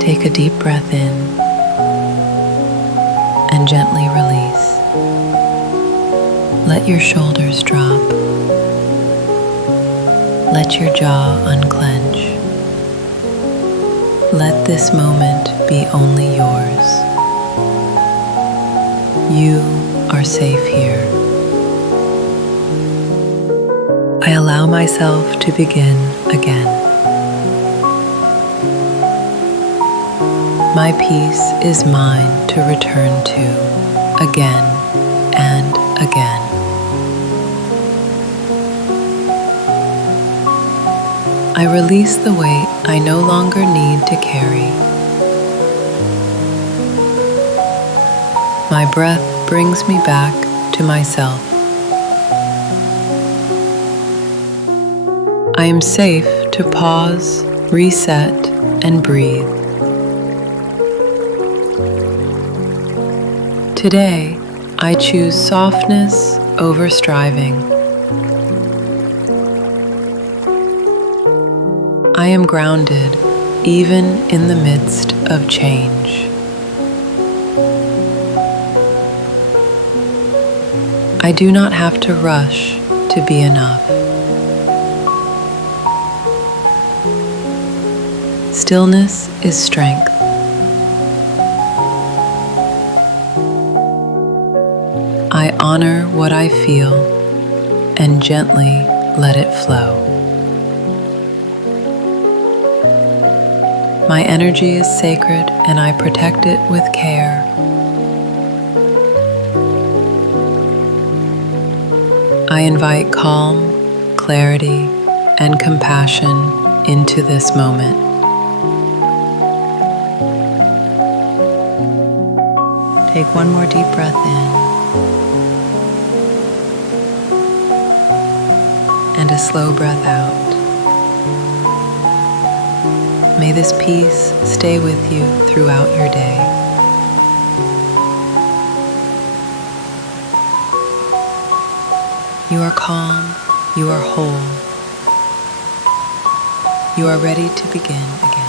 Take a deep breath in and gently release. Let your shoulders drop. Let your jaw unclench. Let this moment be only yours. You are safe here. I allow myself to begin again. My peace is mine to return to again and again. I release the weight I no longer need to carry. My breath brings me back to myself. I am safe to pause, reset, and breathe. Today, I choose softness over striving. I am grounded even in the midst of change. I do not have to rush to be enough. Stillness is strength. I honor what I feel and gently let it flow. My energy is sacred and I protect it with care. I invite calm, clarity, and compassion into this moment. Take one more deep breath in and a slow breath out. May this peace stay with you throughout your day. You are calm, you are whole, you are ready to begin again.